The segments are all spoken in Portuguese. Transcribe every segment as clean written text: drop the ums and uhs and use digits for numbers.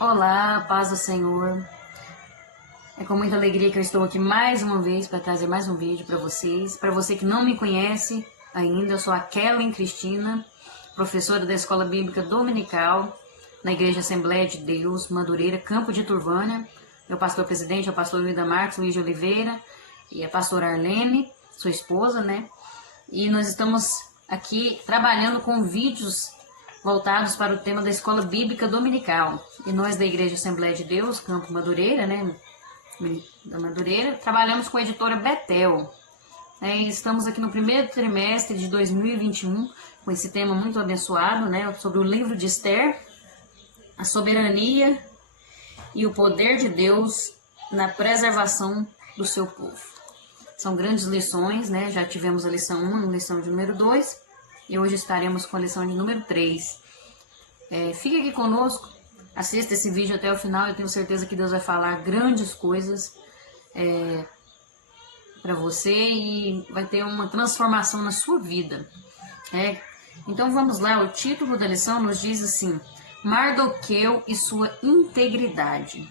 Olá, paz do Senhor. É com muita alegria que eu estou aqui mais uma vez para trazer mais um vídeo para vocês. Para você que não me conhece ainda, eu sou a Kellen Cristina, professora da Escola Bíblica Dominical na Igreja Assembleia de Deus, Madureira, Campo de Turvânia. Meu pastor-presidente é o pastor Luída Marques, Luiz de Oliveira, e a pastora Arlene, sua esposa, né? E nós estamos aqui trabalhando com vídeos voltados para o tema da Escola Bíblica Dominical. E nós da Igreja Assembleia de Deus, Campo Madureira, né, da Madureira, trabalhamos com a editora Betel. Estamos aqui no primeiro trimestre de 2021 com esse tema muito abençoado, né, sobre o livro de Esther, a soberania e o poder de Deus na preservação do seu povo. São grandes lições, né? Já tivemos a lição 1, a lição de número 2, e hoje estaremos com a lição de número 3. Fique aqui conosco, assista esse vídeo até o final, eu tenho certeza que Deus vai falar grandes coisas para você e vai ter uma transformação na sua vida. Então vamos lá, o título da lição nos diz assim: Mardoqueu e sua integridade.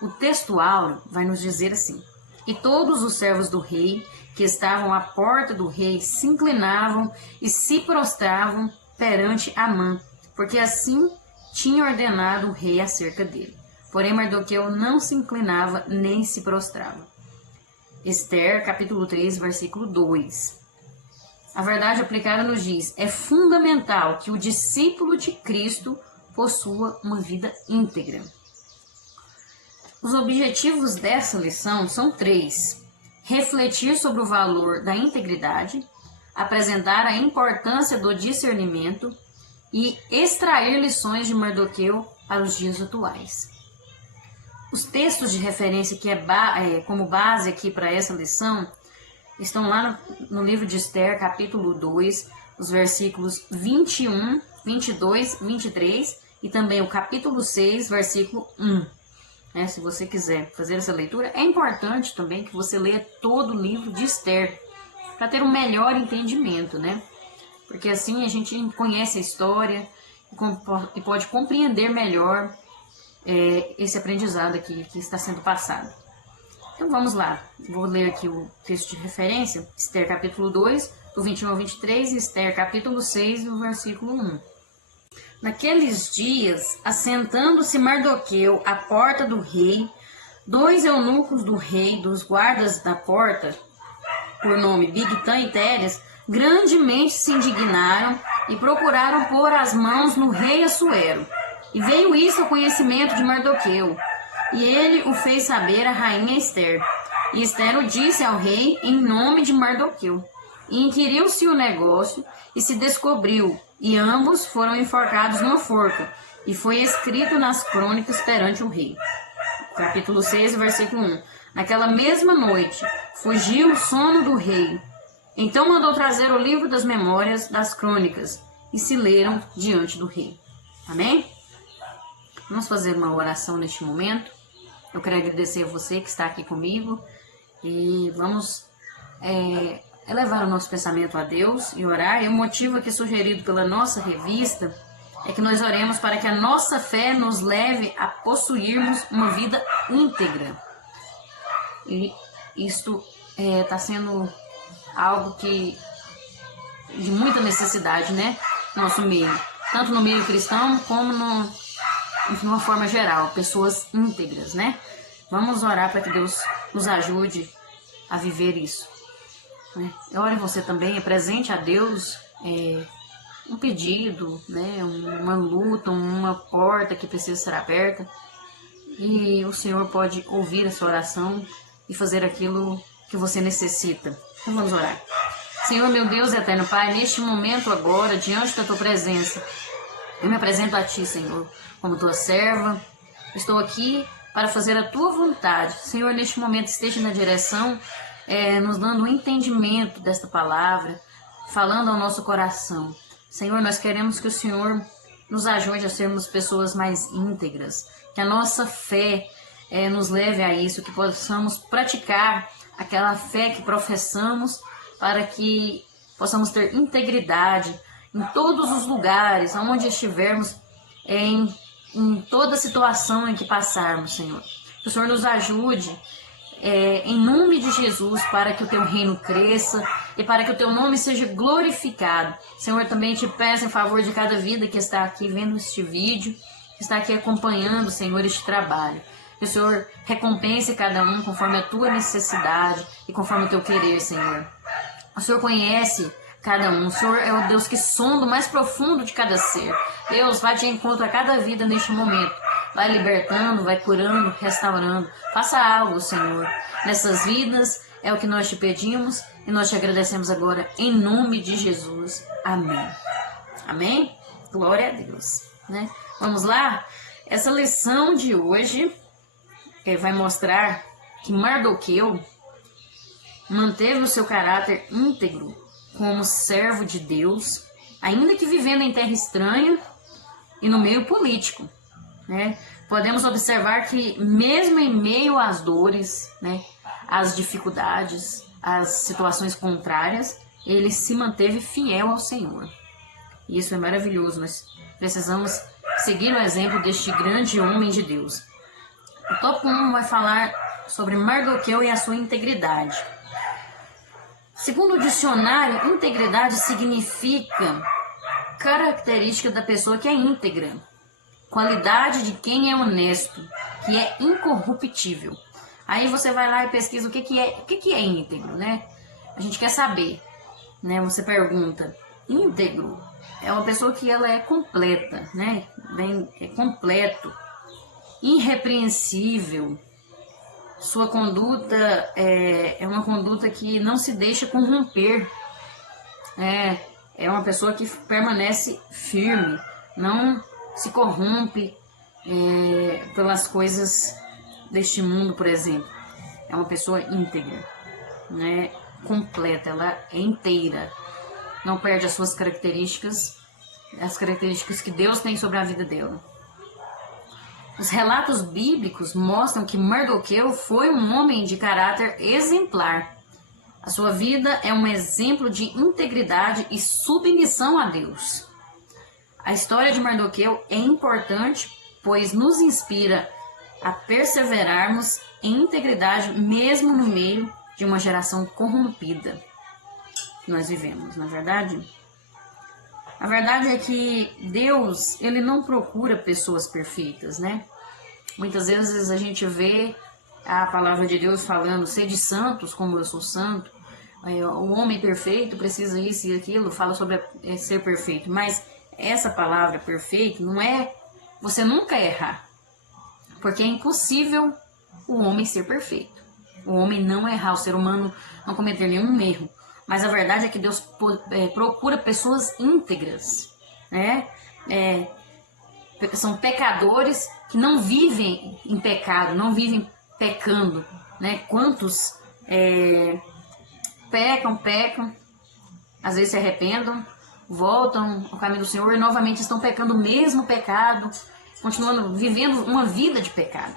O texto áureo vai nos dizer assim: e todos os servos do rei que estavam à porta do rei se inclinavam e se prostravam perante Amã, porque assim tinha ordenado o rei acerca dele. Porém, Mardoqueu não se inclinava nem se prostrava. Esther, capítulo 3, versículo 2. A verdade aplicada nos diz: é fundamental que o discípulo de Cristo possua uma vida íntegra. Os objetivos dessa lição são 3. Refletir sobre o valor da integridade, apresentar a importância do discernimento e extrair lições de Mardoqueu para os dias atuais. Os textos de referência que como base aqui para essa lição estão lá no livro de Esther, capítulo 2, os versículos 21, 22, 23 e também o capítulo 6, versículo 1. Se você quiser fazer essa leitura, é importante também que você leia todo o livro de Esther, para ter um melhor entendimento, né? Porque assim a gente conhece a história e pode compreender melhor esse aprendizado aqui que está sendo passado. Então vamos lá, vou ler aqui o texto de referência, Esther capítulo 2, do 21 ao 23, e Esther capítulo 6, do versículo 1. Naqueles dias, assentando-se Mardoqueu à porta do rei, 2 eunucos do rei, dos guardas da porta, por nome Bigtã e Teres, grandemente se indignaram e procuraram pôr as mãos no rei Assuero. E veio isso ao conhecimento de Mardoqueu, e ele o fez saber à rainha Esther. E Esther o disse ao rei em nome de Mardoqueu. E inquiriu-se o negócio, e se descobriu, e ambos foram enforcados numa forca, e foi escrito nas crônicas perante o rei. Capítulo 6, versículo 1. Naquela mesma noite, fugiu o sono do rei. Então mandou trazer o livro das memórias das crônicas, e se leram diante do rei. Amém? Vamos fazer uma oração neste momento. Eu quero agradecer a você que está aqui comigo, e vamos elevar o nosso pensamento a Deus e orar. E o motivo aqui sugerido pela nossa revista é que nós oremos para que a nossa fé nos leve a possuirmos uma vida íntegra. E isto está sendo algo de muita necessidade, né? No nosso meio, tanto no meio cristão como de uma forma geral, pessoas íntegras, né? Vamos orar para que Deus nos ajude a viver isso. Ore você também, apresente a Deus um pedido, né, uma luta, uma porta que precisa ser aberta, e o Senhor pode ouvir a sua oração e fazer aquilo que você necessita. Então vamos orar. Senhor, meu Deus eterno Pai, neste momento agora, diante da tua presença, eu me apresento a ti, Senhor, como tua serva. Estou aqui para fazer a tua vontade. Senhor, neste momento esteja na direção, nos dando um entendimento desta palavra, falando ao nosso coração. Senhor, nós queremos que o Senhor nos ajude a sermos pessoas mais íntegras, que a nossa fé nos leve a isso, que possamos praticar aquela fé que professamos, para que possamos ter integridade em todos os lugares, onde estivermos, em em toda situação em que passarmos, Senhor. Que o Senhor nos ajude, em nome de Jesus, para que o teu reino cresça e para que o teu nome seja glorificado. Senhor, também te peço em favor de cada vida que está aqui vendo este vídeo, que está aqui acompanhando, Senhor, este trabalho. Que o Senhor recompense cada um conforme a tua necessidade e conforme o teu querer, Senhor. O Senhor conhece cada um. O Senhor é o Deus que sonda o mais profundo de cada ser. Deus, vai de encontro a cada vida neste momento. Vai libertando, vai curando, restaurando. Faça algo, Senhor, nessas vidas. É o que nós te pedimos e nós te agradecemos agora em nome de Jesus. Amém. Amém? Glória a Deus. Né? Vamos lá? Essa lição de hoje vai mostrar que Mardoqueu manteve o seu caráter íntegro como servo de Deus, ainda que vivendo em terra estranha e no meio político. Né? Podemos observar que mesmo em meio às dores, né, às dificuldades, às situações contrárias, ele se manteve fiel ao Senhor. E isso é maravilhoso. Nós precisamos seguir o exemplo deste grande homem de Deus. O tópico 1 vai falar sobre Mardoqueu e a sua integridade. Segundo o dicionário, integridade significa característica da pessoa que é íntegra, qualidade de quem é honesto, que é incorruptível. Aí você vai lá e pesquisa o que é íntegro, né? A gente quer saber, né? Você pergunta, íntegro é uma pessoa que ela é completa, né? É completo, irrepreensível. Sua conduta é uma conduta que não se deixa corromper. É uma pessoa que permanece firme, não se corrompe pelas coisas deste mundo, por exemplo. É uma pessoa íntegra, né? Completa, ela é inteira. Não perde as suas características, as características que Deus tem sobre a vida dela. Os relatos bíblicos mostram que Mardoqueu foi um homem de caráter exemplar. A sua vida é um exemplo de integridade e submissão a Deus. A história de Mardoqueu é importante, pois nos inspira a perseverarmos em integridade mesmo no meio de uma geração corrompida que nós vivemos, não é verdade? A verdade é que Deus, ele não procura pessoas perfeitas, né? Muitas vezes a gente vê a palavra de Deus falando, sede santos como eu sou santo. O homem perfeito precisa isso e aquilo, fala sobre ser perfeito. Mas essa palavra perfeito não é você nunca errar. Porque é impossível o homem ser perfeito. O homem não errar, o ser humano não cometer nenhum erro. Mas a verdade é que Deus procura pessoas íntegras, né? São pecadores que não vivem em pecado, não vivem pecando, né? Quantos pecam, às vezes se arrependam, voltam ao caminho do Senhor e novamente estão pecando o mesmo pecado, continuando vivendo uma vida de pecado,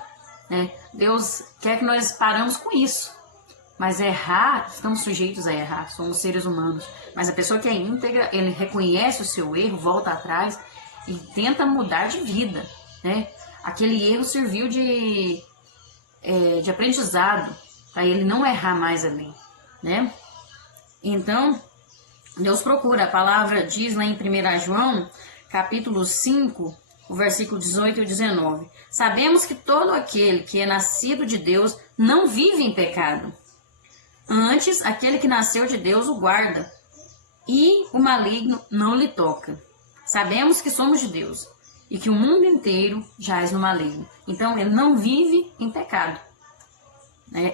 né? Deus quer que nós paramos com isso. Mas errar, estamos sujeitos a errar, somos seres humanos. Mas a pessoa que é íntegra, ele reconhece o seu erro, volta atrás e tenta mudar de vida, né? Aquele erro serviu de aprendizado, para ele não errar mais ali, né? Então, Deus procura. A palavra diz lá em 1 João, capítulo 5, o versículo 18 e 19. Sabemos que todo aquele que é nascido de Deus não vive em pecado. Antes, aquele que nasceu de Deus o guarda, e o maligno não lhe toca. Sabemos que somos de Deus, e que o mundo inteiro jaz no maligno. Então, ele não vive em pecado.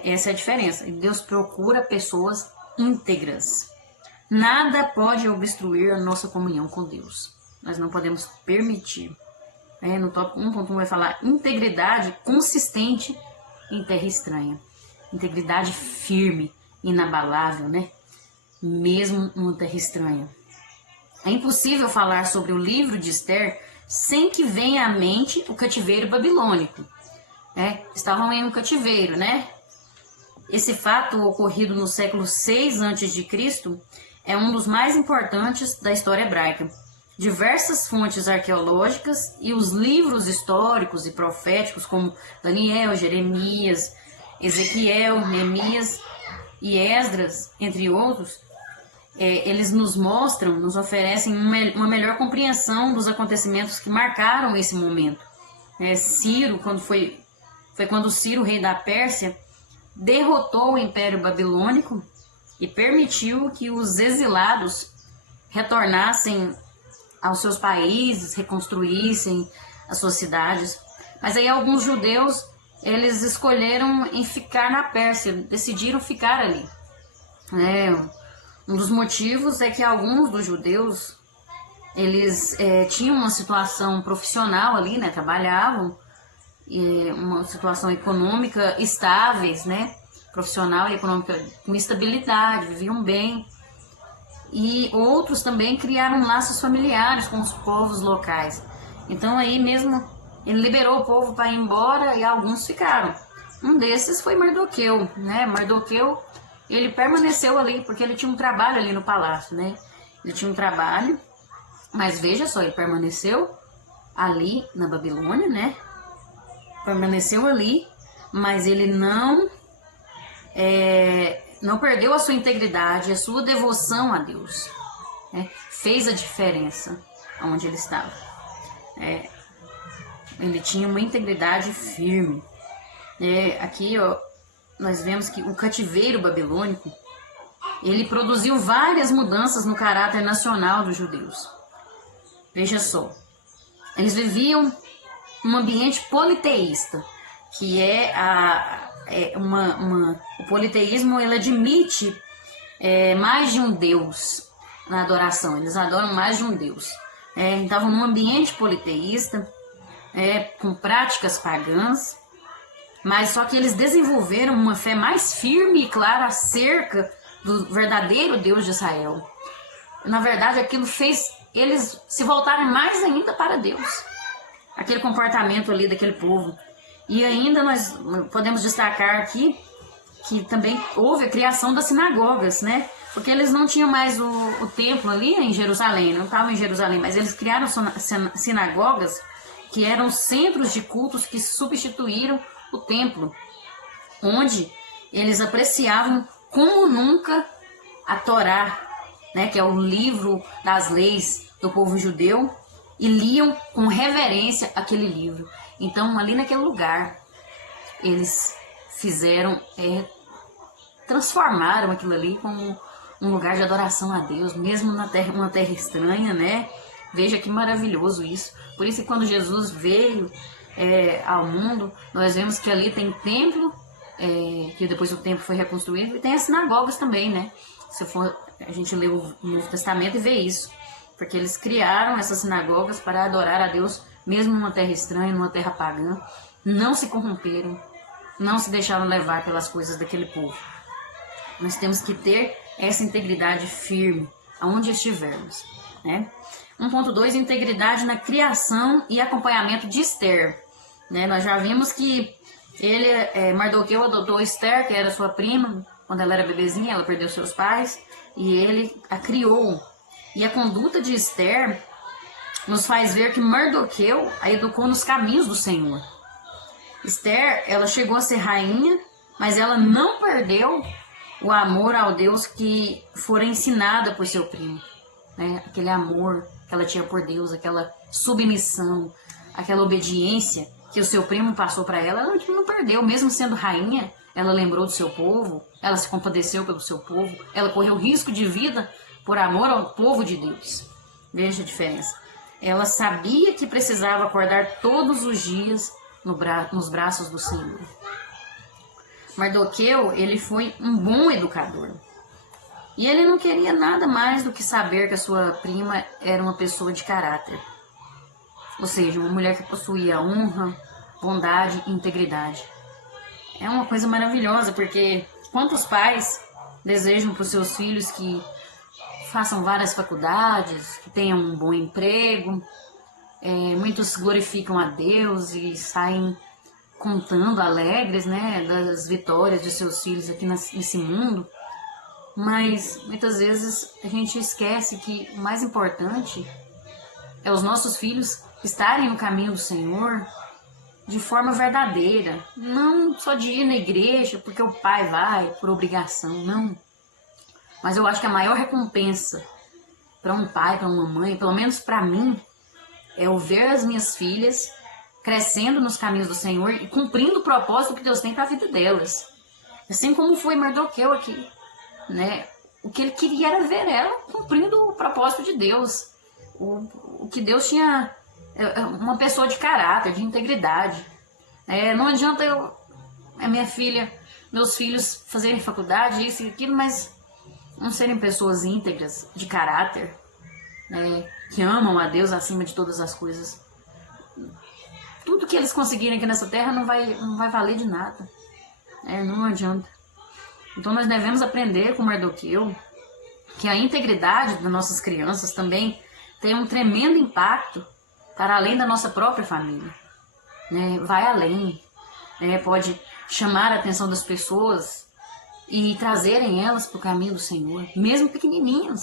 Essa é a diferença. Deus procura pessoas íntegras. Nada pode obstruir a nossa comunhão com Deus. Nós não podemos permitir. No tópico 1.1 vai falar integridade consistente em terra estranha. Integridade firme, inabalável, né? Mesmo numa terra estranha. É impossível falar sobre o livro de Esther sem que venha à mente o cativeiro babilônico. Estavam em um cativeiro, né? Esse fato ocorrido no século 6 a.C. é um dos mais importantes da história hebraica. diversas fontes arqueológicas e os livros históricos e proféticos como Daniel, Jeremias, Ezequiel, Neemias e Esdras, entre outros, eles nos mostram, nos oferecem uma melhor compreensão dos acontecimentos que marcaram esse momento. Ciro, foi quando Ciro, rei da Pérsia, derrotou o Império Babilônico e permitiu que os exilados retornassem aos seus países, reconstruíssem as suas cidades. Mas aí alguns judeus, eles escolheram em ficar na Pérsia, decidiram ficar ali. Um dos motivos é que alguns dos judeus, eles tinham uma situação profissional ali, né, trabalhavam, uma situação econômica estáveis, né, profissional e econômica com estabilidade, viviam bem. E outros também criaram laços familiares com os povos locais. Então aí mesmo ele liberou o povo para ir embora e alguns ficaram. Um desses foi Mardoqueu, né? Mardoqueu, ele permaneceu ali porque ele tinha um trabalho ali no palácio, né? Ele tinha um trabalho, mas veja só, ele permaneceu ali na Babilônia, né? Permaneceu ali, mas ele não perdeu a sua integridade, a sua devoção a Deus. Fez a diferença onde ele estava. Ele tinha uma integridade firme. Aqui, ó, nós vemos que o cativeiro babilônico, ele produziu várias mudanças no caráter nacional dos judeus. Veja só, eles viviam num ambiente politeísta, que o politeísmo, ele admite mais de um Deus na adoração. Eles adoram mais de um Deus. Estavam num ambiente politeísta, com práticas pagãs, mas só que eles desenvolveram uma fé mais firme e clara acerca do verdadeiro Deus de Israel. Na verdade, aquilo fez eles se voltarem mais ainda para Deus. Aquele comportamento ali daquele povo. E ainda nós podemos destacar aqui que também houve a criação das sinagogas, né? Porque eles não tinham mais o templo ali em Jerusalém, não estavam em Jerusalém, mas eles criaram sinagogas que eram centros de cultos que substituíram o templo, onde eles apreciavam como nunca a Torá, né, que é o livro das leis do povo judeu, e liam com reverência aquele livro. Então, ali naquele lugar, eles transformaram aquilo ali como um lugar de adoração a Deus, mesmo uma terra estranha, né? Veja que maravilhoso isso. Por isso que quando Jesus veio ao mundo, nós vemos que ali tem templo, que depois o templo foi reconstruído, e tem as sinagogas também, né? Se for, a gente lê o Novo Testamento e vê isso. Porque eles criaram essas sinagogas para adorar a Deus, mesmo numa terra estranha, numa terra pagã. Não se corromperam, não se deixaram levar pelas coisas daquele povo. Nós temos que ter essa integridade firme, aonde estivermos, né? 1.2, integridade na criação e acompanhamento de Esther. Né? Nós já vimos que Mardoqueu adotou Esther, que era sua prima, quando ela era bebezinha, ela perdeu seus pais, e ele a criou. E a conduta de Esther nos faz ver que Mardoqueu a educou nos caminhos do Senhor. Esther, ela chegou a ser rainha, mas ela não perdeu o amor ao Deus que fora ensinada por seu primo. Né? Aquele amor que ela tinha por Deus, aquela submissão, aquela obediência que o seu primo passou para ela não perdeu. Mesmo sendo rainha, ela lembrou do seu povo, ela se compadeceu pelo seu povo, ela correu risco de vida por amor ao povo de Deus. Veja a diferença. Ela sabia que precisava acordar todos os dias nos braços do Senhor. Mardoqueu, ele foi um bom educador. E ele não queria nada mais do que saber que a sua prima era uma pessoa de caráter. Ou seja, uma mulher que possuía honra, bondade e integridade. É uma coisa maravilhosa, porque quantos pais desejam para os seus filhos que façam várias faculdades, que tenham um bom emprego. Muitos glorificam a Deus e saem contando alegres, né, das vitórias de seus filhos aqui nesse mundo. Mas muitas vezes a gente esquece que o mais importante é os nossos filhos estarem no caminho do Senhor de forma verdadeira, não só de ir na igreja porque o pai vai por obrigação, não. Mas eu acho que a maior recompensa para um pai, para uma mãe, pelo menos para mim, é eu ver as minhas filhas crescendo nos caminhos do Senhor e cumprindo o propósito que Deus tem para a vida delas. Assim como foi Mardoqueu aqui, né? O que ele queria era ver ela cumprindo o propósito de Deus. O que Deus tinha, uma pessoa de caráter, de integridade. Não adianta a minha filha, meus filhos fazerem faculdade, isso e aquilo, mas não serem pessoas íntegras, de caráter, que amam a Deus acima de todas as coisas. Tudo que eles conseguirem aqui nessa terra não vai valer de nada. Não adianta. Então nós devemos aprender com Mardoqueu que a integridade das nossas crianças também tem um tremendo impacto para além da nossa própria família. Vai além. Pode chamar a atenção das pessoas e trazerem elas para o caminho do Senhor, mesmo pequenininhos.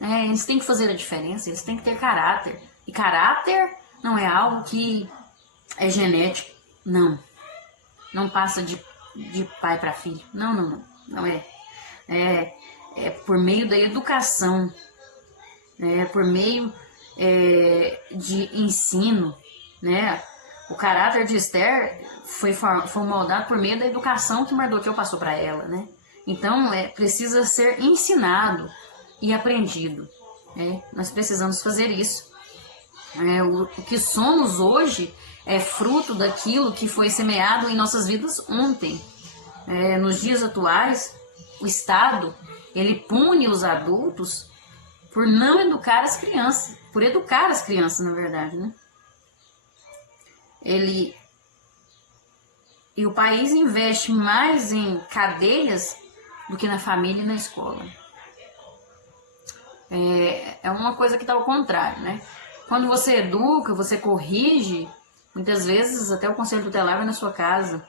Eles têm que fazer a diferença, eles têm que ter caráter. E caráter não é algo que é genético, não. Não passa de pai para filho. Não é. É por meio da educação, por meio de ensino, O caráter de Esther foi moldado por meio da educação que Mardoqueu passou para ela, Então, precisa ser ensinado e aprendido, Nós precisamos fazer isso. O que somos hoje é fruto daquilo que foi semeado em nossas vidas ontem. Nos dias atuais, o Estado, ele pune os adultos por não educar as crianças, por educar as crianças, na verdade, E o país investe mais em cadeias do que na família e na escola. É uma coisa que está ao contrário, Quando você educa, você corrige, muitas vezes até o conselho tutelar vai na sua casa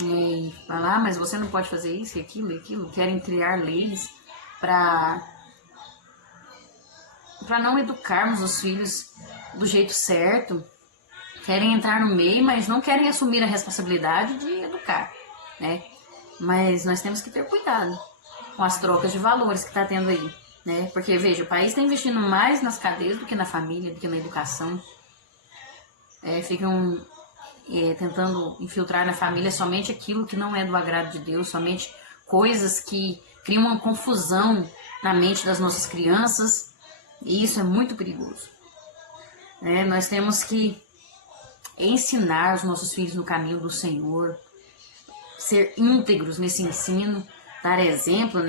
e fala, mas você não pode fazer isso e aquilo. Querem criar leis para não educarmos os filhos do jeito certo. Querem entrar no meio, mas não querem assumir a responsabilidade de educar, Mas nós temos que ter cuidado com as trocas de valores que está tendo aí, Porque, veja, o país está investindo mais nas cadeias do que na família, do que na educação. Ficam tentando infiltrar na família somente aquilo que não é do agrado de Deus, somente coisas que criam uma confusão na mente das nossas crianças, e isso é muito perigoso. Nós temos que ensinar os nossos filhos no caminho do Senhor, ser íntegros nesse ensino, dar exemplo,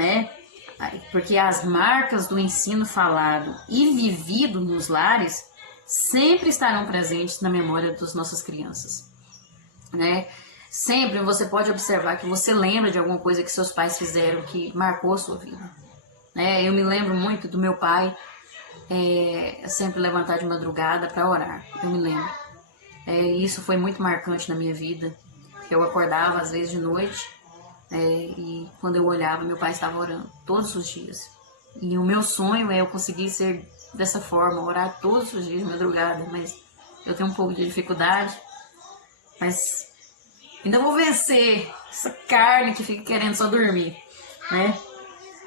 Porque as marcas do ensino falado e vivido nos lares sempre estarão presentes na memória das nossas crianças, Sempre você pode observar que você lembra de alguma coisa que seus pais fizeram que marcou a sua vida, Eu me lembro muito do meu pai sempre levantar de madrugada para orar, eu me lembro. Isso foi muito marcante na minha vida. Eu acordava às vezes de noite e quando eu olhava, meu pai estava orando todos os dias. E o meu sonho é eu conseguir ser dessa forma, orar todos os dias de madrugada, mas eu tenho um pouco de dificuldade. Mas ainda vou vencer essa carne que fica querendo só dormir,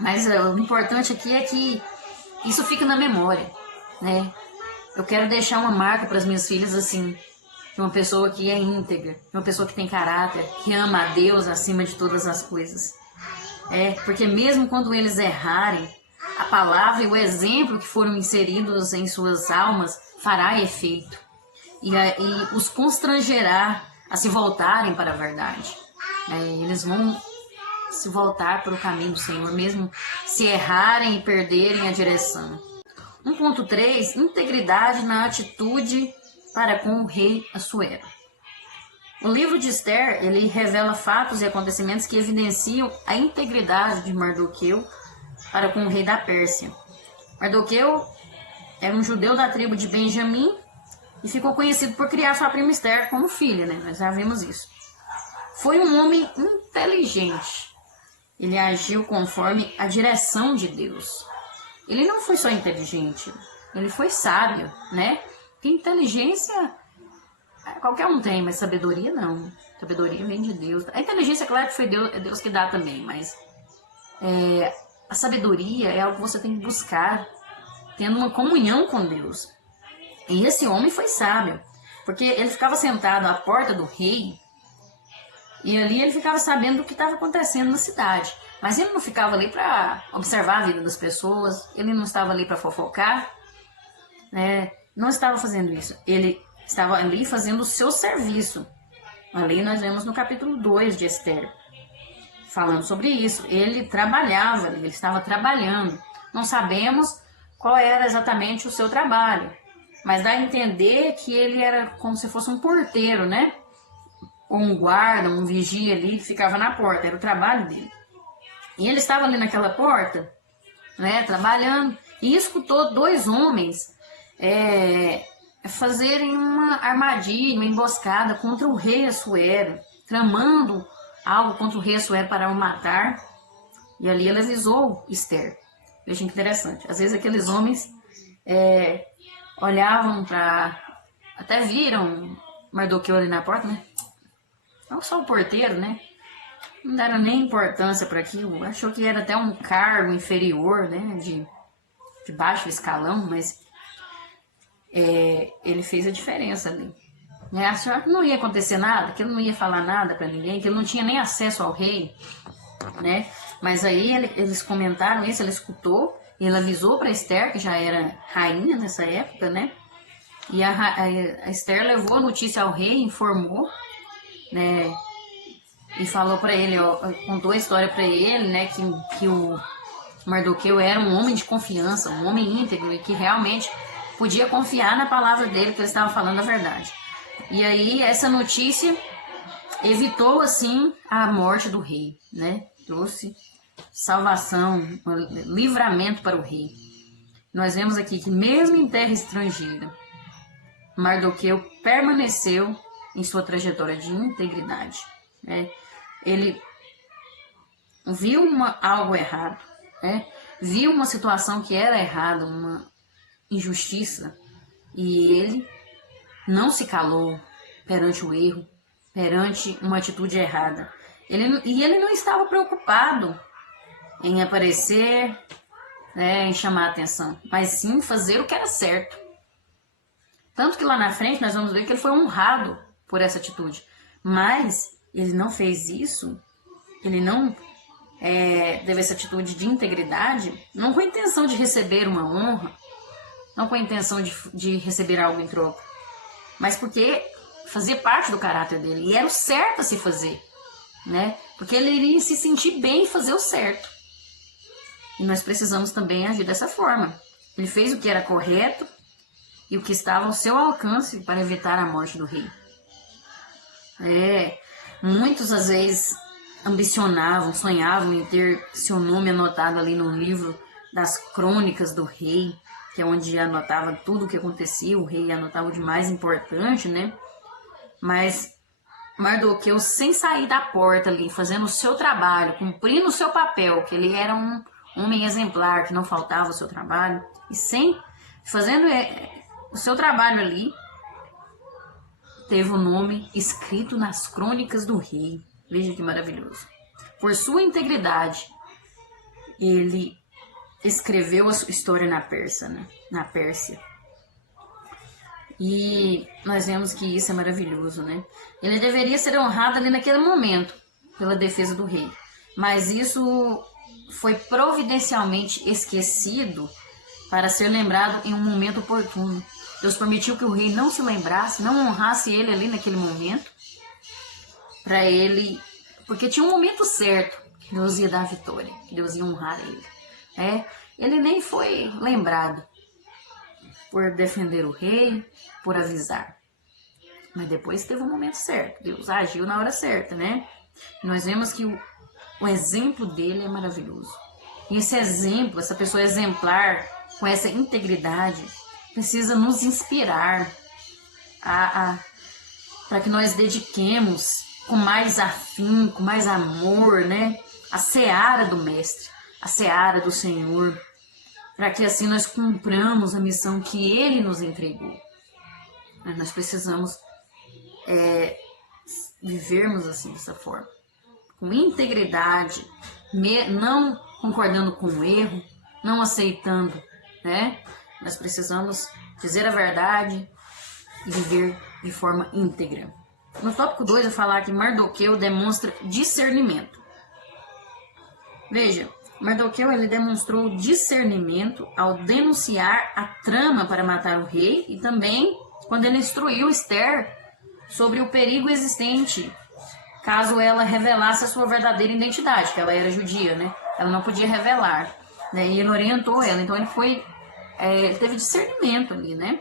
Mas o importante aqui é que isso fica na memória, Eu quero deixar uma marca para as minhas filhas assim, de uma pessoa que é íntegra, de uma pessoa que tem caráter, que ama a Deus acima de todas as coisas. Porque mesmo quando eles errarem, a palavra e o exemplo que foram inseridos em suas almas fará efeito e os constrangerá a se voltarem para a verdade. Eles vão se voltar para o caminho do Senhor, mesmo se errarem e perderem a direção. 1.3, integridade na atitude para com o rei Assuero. O livro de Esther, ele revela fatos e acontecimentos que evidenciam a integridade de Mardoqueu para com o rei da Pérsia. Mardoqueu era um judeu da tribo de Benjamim e ficou conhecido por criar sua prima Esther como filha, Nós já vimos isso. Foi um homem inteligente. Ele agiu conforme a direção de Deus. Ele não foi só inteligente, ele foi sábio, né? Que inteligência qualquer um tem, mas sabedoria não. Sabedoria vem de Deus. A inteligência, claro que foi Deus, é Deus que dá também, mas a sabedoria é algo que você tem que buscar tendo uma comunhão com Deus. E esse homem foi sábio, porque ele ficava sentado à porta do rei e ali ele ficava sabendo do que estava acontecendo na cidade. Mas ele não ficava ali para observar a vida das pessoas, ele não estava ali para fofocar, né? Não estava fazendo isso. Ele estava ali fazendo o seu serviço. Ali nós vemos no capítulo 2 de Esther, falando sobre isso. Ele trabalhava, ele estava trabalhando. Não sabemos qual era exatamente o seu trabalho, mas dá a entender que ele era como se fosse um porteiro, né? Ou um guarda, um vigia ali que ficava na porta, era o trabalho dele. E ele estava ali naquela porta, né, trabalhando, e escutou dois homens fazerem uma armadilha, uma emboscada contra o rei Assuero, tramando algo contra o rei Assuero para o matar. E ali ele avisou Esther. Veja que interessante. Às vezes aqueles homens olhavam para... Até viram Mardoqueu ali na porta, né? Não só o porteiro, né? Não deram nem importância para aquilo. Achou que era até um cargo inferior, né? De baixo escalão, mas ele fez a diferença ali. Né? Achou que não ia acontecer nada, que ele não ia falar nada para ninguém, que ele não tinha nem acesso ao rei, né? Mas aí eles comentaram isso, ele escutou, e ele avisou para Esther, que já era rainha nessa época, né? E a Esther levou a notícia ao rei, informou, né? E falou para ele, contou a história para ele, né? Que o Mardoqueu era um homem de confiança, um homem íntegro, e que realmente podia confiar na palavra dele, que ele estava falando a verdade. E aí essa notícia evitou assim a morte do rei, né? Trouxe salvação, livramento para o rei. Nós vemos aqui que mesmo em terra estrangeira, Mardoqueu permaneceu em sua trajetória de integridade, né? Ele viu algo errado, né? Viu uma situação que era errada, uma injustiça, e ele não se calou perante o erro, perante uma atitude errada. Ele não estava preocupado em aparecer, né, em chamar a atenção, mas sim fazer o que era certo. Tanto que lá na frente nós vamos ver que ele foi honrado por essa atitude. Mas ele não fez isso, ele não teve essa atitude de integridade, não com a intenção de receber uma honra, não com a intenção de receber algo em troca, mas porque fazia parte do caráter dele, e era o certo a se fazer, né? Porque ele iria se sentir bem em fazer o certo. E nós precisamos também agir dessa forma. Ele fez o que era correto e o que estava ao seu alcance para evitar a morte do rei. Muitos às vezes ambicionavam, sonhavam em ter seu nome anotado ali no livro das crônicas do rei, que é onde anotava tudo o que acontecia, o rei anotava o de mais importante, né? Mas Mardoqueu, sem sair da porta ali, fazendo o seu trabalho, cumprindo o seu papel, que ele era um homem exemplar, que não faltava o seu trabalho, e fazendo o seu trabalho ali, teve o nome escrito nas crônicas do rei. Veja que maravilhoso. Por sua integridade, ele escreveu a sua história na Pérsia. E nós vemos que isso é maravilhoso, né? Ele deveria ser honrado ali naquele momento, pela defesa do rei. Mas isso foi providencialmente esquecido para ser lembrado em um momento oportuno. Deus permitiu que o rei não se lembrasse, não honrasse ele ali naquele momento, para ele, porque tinha um momento certo que Deus ia dar a vitória, que Deus ia honrar ele. Ele nem foi lembrado por defender o rei, por avisar. Mas depois teve um momento certo, Deus agiu na hora certa, né? Nós vemos que o exemplo dele é maravilhoso. E esse exemplo, essa pessoa exemplar, com essa integridade, precisa nos inspirar para que nós dediquemos com mais afinco, com mais amor, né? A seara do Mestre, a seara do Senhor. para que assim nós cumpramos a missão que Ele nos entregou. Nós precisamos vivermos assim, dessa forma, com integridade, não concordando com o erro, não aceitando, né? Nós precisamos dizer a verdade e viver de forma íntegra. No tópico 2, eu falar que Mardoqueu demonstra discernimento. Veja, Mardoqueu ele demonstrou discernimento ao denunciar a trama para matar o rei e também quando ele instruiu Esther sobre o perigo existente caso ela revelasse a sua verdadeira identidade, que ela era judia, né? Ela não podia revelar, né? E ele orientou ela, então ele teve discernimento ali, né?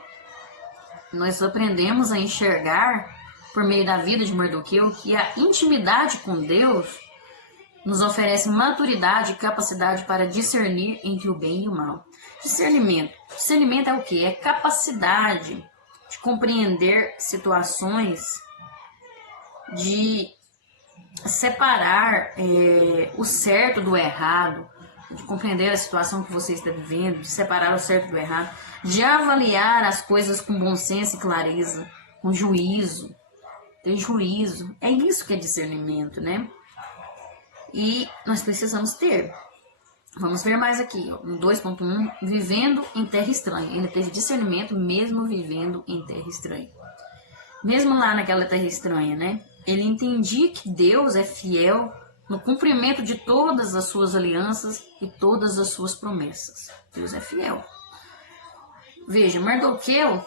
Nós aprendemos a enxergar por meio da vida de Mardoqueu que a intimidade com Deus nos oferece maturidade e capacidade para discernir entre o bem e o mal. Discernimento. Discernimento é o quê? É capacidade de compreender situações, de separar o certo do errado, de compreender a situação que você está vivendo, de separar o certo do errado, de avaliar as coisas com bom senso e clareza, com juízo, ter juízo. É isso que é discernimento, né? E nós precisamos ter. Vamos ver mais aqui, ó, no 2.1, vivendo em terra estranha. Ele teve discernimento mesmo vivendo em terra estranha. Mesmo lá naquela terra estranha, né? Ele entendia que Deus é fiel no cumprimento de todas as suas alianças e todas as suas promessas. Deus é fiel. Veja, Mardoqueu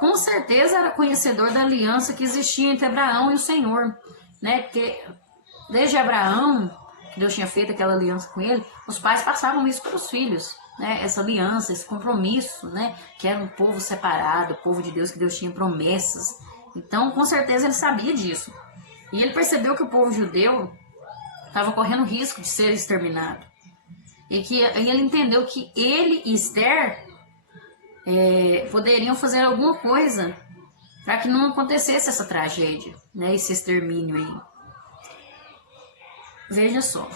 com certeza era conhecedor da aliança que existia entre Abraão e o Senhor, né? Porque desde Abraão, que Deus tinha feito aquela aliança com ele, os pais passavam isso para os filhos, né? Essa aliança, esse compromisso, né? Que era um povo separado, o povo de Deus, que Deus tinha promessas. Então, com certeza ele sabia disso. E ele percebeu que o povo judeu estava correndo risco de ser exterminado. E ele entendeu que ele e Esther poderiam fazer alguma coisa para que não acontecesse essa tragédia, né? Esse extermínio aí. Veja só,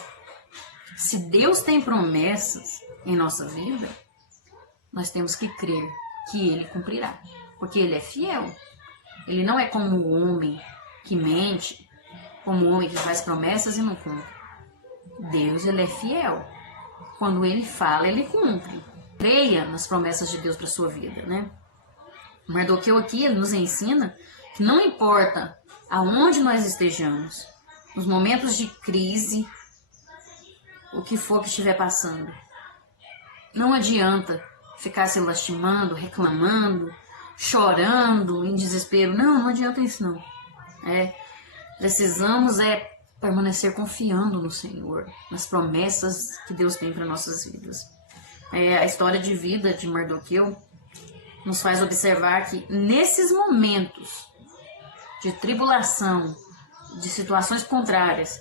se Deus tem promessas em nossa vida, nós temos que crer que Ele cumprirá, porque Ele é fiel. Ele não é como o homem que mente, como o homem que faz promessas e não cumpre. Deus, Ele é fiel. Quando Ele fala, Ele cumpre. Creia nas promessas de Deus para a sua vida, né? Mardoqueu aqui, ele nos ensina que não importa aonde nós estejamos, nos momentos de crise, o que for que estiver passando, não adianta ficar se lastimando, reclamando, chorando, em desespero. Não adianta isso não. Precisamos permanecer confiando no Senhor, nas promessas que Deus tem para nossas vidas. A história de vida de Mardoqueu nos faz observar que nesses momentos de tribulação, de situações contrárias,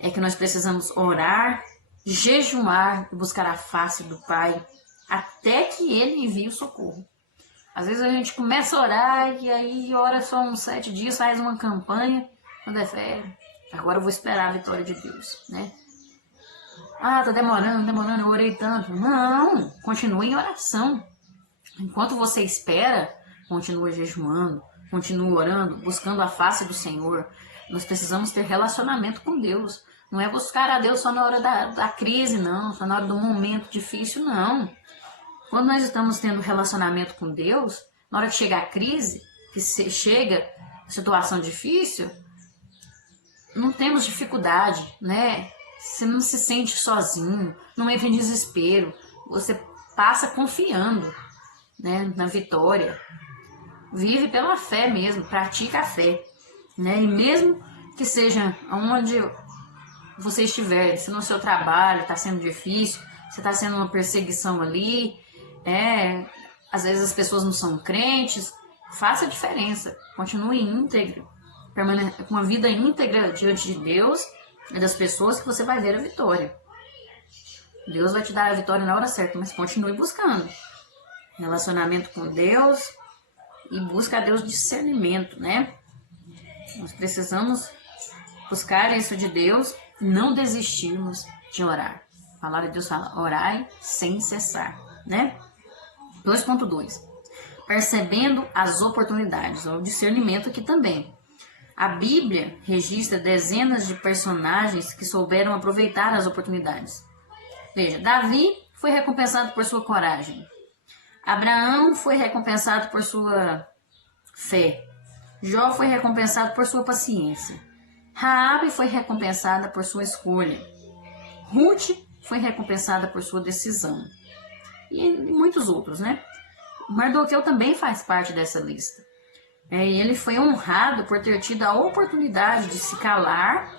é que nós precisamos orar, jejuar e buscar a face do Pai até que Ele envie o socorro. Às vezes a gente começa a orar e aí ora só uns 7 dias, faz uma campanha, quando agora eu vou esperar a vitória de Deus, né? Tá demorando, eu orei tanto. Não, continue em oração. Enquanto você espera, continue jejuando, continue orando, buscando a face do Senhor. Nós precisamos ter relacionamento com Deus. Não é buscar a Deus só na hora da crise, não. Só na hora do momento difícil, não. Quando nós estamos tendo relacionamento com Deus, na hora que chegar a crise, que chega a situação difícil, não temos dificuldade, né? Você não se sente sozinho, não entra em desespero. Você passa confiando, né, na vitória. Vive pela fé mesmo, pratica a fé, né? E mesmo que seja onde você estiver, se no seu trabalho está sendo difícil, você está sendo uma perseguição ali, às vezes as pessoas não são crentes, faça a diferença, continue íntegro, com uma vida íntegra diante de Deus e das pessoas, que você vai ver a vitória. Deus vai te dar a vitória na hora certa, mas continue buscando relacionamento com Deus e busca a Deus discernimento, né? Nós precisamos buscar isso de Deus e não desistirmos de orar. palavra de Deus fala, orai sem cessar, né? 2.2. Percebendo as oportunidades, o discernimento aqui também. A Bíblia registra dezenas de personagens que souberam aproveitar as oportunidades. Veja, Davi foi recompensado por sua coragem. Abraão foi recompensado por sua fé. Jó foi recompensado por sua paciência. Raabe foi recompensada por sua escolha. Ruth foi recompensada por sua decisão. E muitos outros, né? Mardoqueu também faz parte dessa lista. E ele foi honrado por ter tido a oportunidade de se calar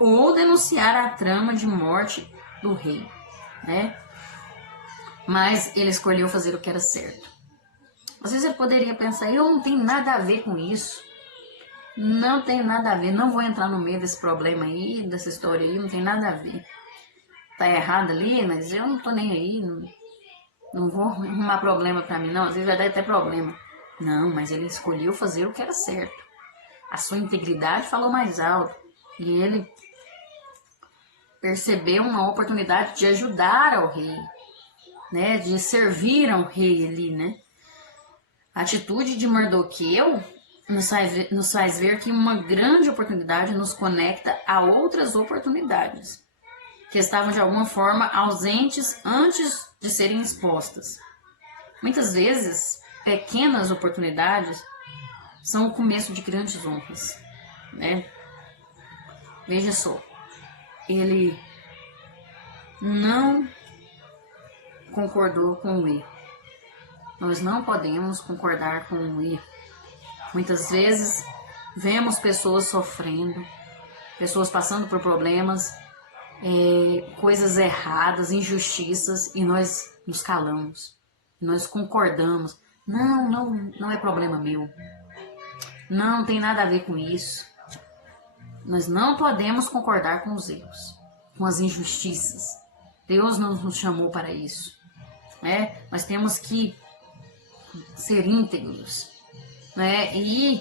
ou denunciar a trama de morte do rei, né? Mas ele escolheu fazer o que era certo. Às vezes você poderia pensar, eu não tenho nada a ver com isso. Não tem nada a ver, não vou entrar no meio desse problema aí, dessa história aí, não tem nada a ver. Tá errado ali, mas eu não tô nem aí, não vou arrumar problema pra mim, não. Às vezes vai dar até problema. Não, mas ele escolheu fazer o que era certo. A sua integridade falou mais alto. E ele percebeu uma oportunidade de ajudar ao rei, né? De servir ao rei ali, né? A atitude de Mardoqueu nos faz ver que uma grande oportunidade nos conecta a outras oportunidades que estavam de alguma forma ausentes antes de serem expostas. Muitas vezes, pequenas oportunidades são o começo de grandes honras, né? Veja só, ele não concordou com o erro. Nós não podemos concordar com o erro. Muitas vezes vemos pessoas sofrendo, pessoas passando por problemas, coisas erradas, injustiças, e nós nos calamos, nós concordamos. Não é problema meu. Não tem nada a ver com isso. Nós não podemos concordar com os erros, com as injustiças. Deus não nos chamou para isso, né? Nós temos que ser íntegros, né? E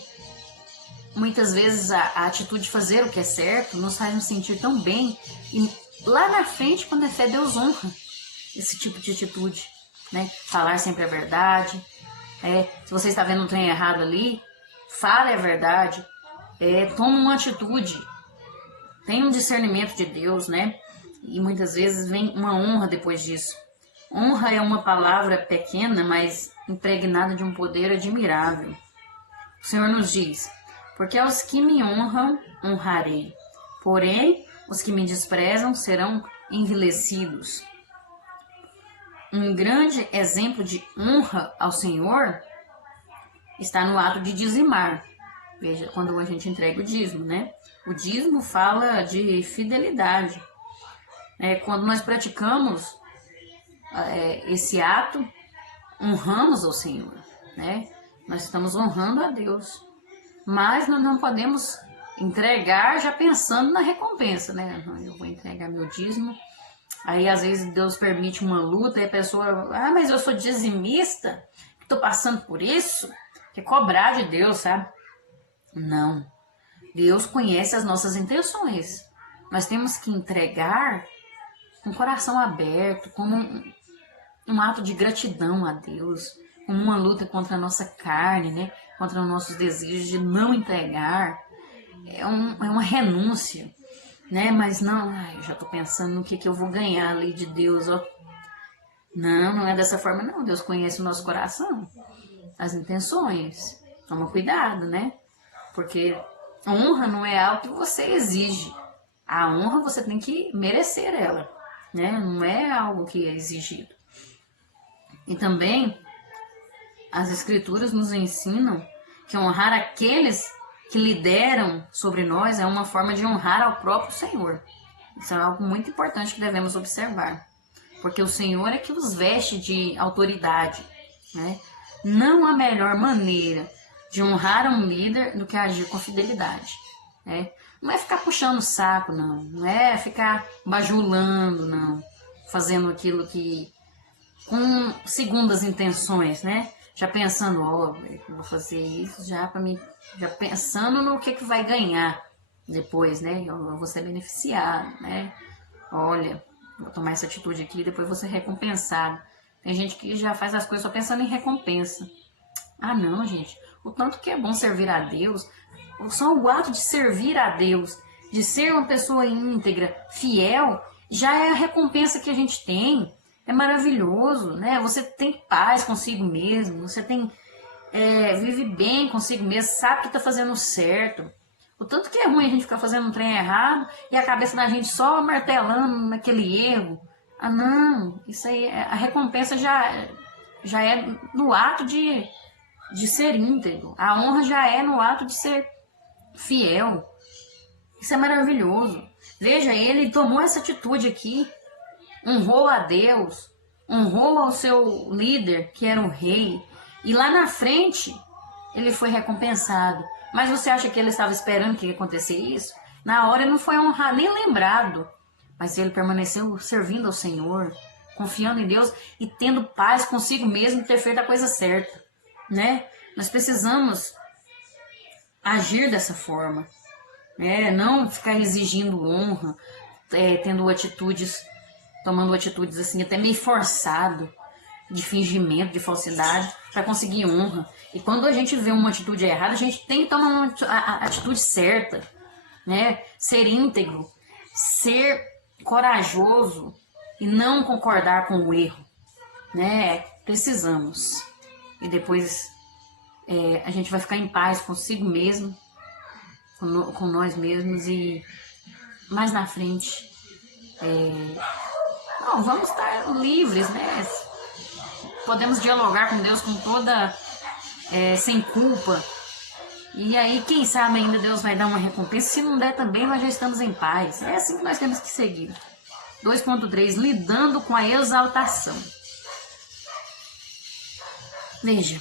muitas vezes a atitude de fazer o que é certo nos faz nos sentir tão bem, e lá na frente, quando é fé, Deus honra esse tipo de atitude, né? Falar sempre a verdade. Se você está vendo um trem errado ali, fale a verdade. Toma uma atitude. Tem um discernimento de Deus, né? E muitas vezes vem uma honra depois disso. Honra é uma palavra pequena, mas impregnada de um poder admirável. O Senhor nos diz: porque aos que me honram, honrarei. Porém, os que me desprezam serão envilecidos. Um grande exemplo de honra ao Senhor está no ato de dizimar. Veja, quando a gente entrega o dízimo, né? O dízimo fala de fidelidade. Quando nós praticamos esse ato, honramos ao Senhor, né? Nós estamos honrando a Deus. Mas nós não podemos entregar já pensando na recompensa, né? Eu vou entregar meu dízimo. Aí, às vezes, Deus permite uma luta e a pessoa... mas eu sou dizimista, estou passando por isso. Quer cobrar de Deus, sabe? Não. Deus conhece as nossas intenções. Nós temos que entregar com o coração aberto, como um ato de gratidão a Deus, como uma luta contra a nossa carne, né? Contra os nossos desejos de não entregar. É uma renúncia, né? Mas não, eu já estou pensando no que eu vou ganhar ali de Deus, ó. Não é dessa forma, não. Deus conhece o nosso coração, as intenções. Toma cuidado, né? Porque a honra não é algo que você exige. A honra você tem que merecer ela, né? Não é algo que é exigido. E também as Escrituras nos ensinam que honrar aqueles que lideram sobre nós é uma forma de honrar ao próprio Senhor. Isso é algo muito importante que devemos observar. Porque o Senhor é que os veste de autoridade, né? Não há melhor maneira de honrar um líder do que agir com fidelidade, né? Não é ficar puxando o saco, não. Não é ficar bajulando, não. Fazendo aquilo que... com segundas intenções, né? Já pensando, eu vou fazer isso já para mim... Já pensando no que vai ganhar depois, né? Eu vou ser beneficiado, né? Olha, vou tomar essa atitude aqui e depois vou ser recompensado. Tem gente que já faz as coisas só pensando em recompensa. Ah, não, gente. O tanto que é bom servir a Deus, só o ato de servir a Deus, de ser uma pessoa íntegra, fiel, já é a recompensa que a gente tem. É maravilhoso, né? Você tem paz consigo mesmo, você tem, vive bem consigo mesmo, sabe que está fazendo certo. O tanto que é ruim a gente ficar fazendo um trem errado e a cabeça da gente só martelando naquele erro. Ah, não, isso aí, a recompensa já é no ato de ser íntegro. A honra já é no ato de ser fiel. Isso é maravilhoso. Veja, ele tomou essa atitude aqui, honrou a Deus, honrou ao seu líder, que era o rei, e lá na frente ele foi recompensado. Mas você acha que ele estava esperando que ia acontecer isso? Na hora ele não foi honrado nem lembrado, mas ele permaneceu servindo ao Senhor, confiando em Deus e tendo paz consigo mesmo de ter feito a coisa certa, né? Nós precisamos agir dessa forma, né? Não ficar exigindo honra, tomando atitudes assim até meio forçado, de fingimento, de falsidade, para conseguir honra. E quando a gente vê uma atitude errada, a gente tem que tomar a atitude certa, né? Ser íntegro, ser corajoso e não concordar com o erro, né? Precisamos. E depois a gente vai ficar em paz consigo mesmo, com nós mesmos, e mais na frente vamos estar livres, né? Podemos dialogar com Deus com toda sem culpa. E aí, quem sabe ainda Deus vai dar uma recompensa. Se não der também, nós já estamos em paz. É assim que nós temos que seguir. 2.3, lidando com a exaltação. Veja,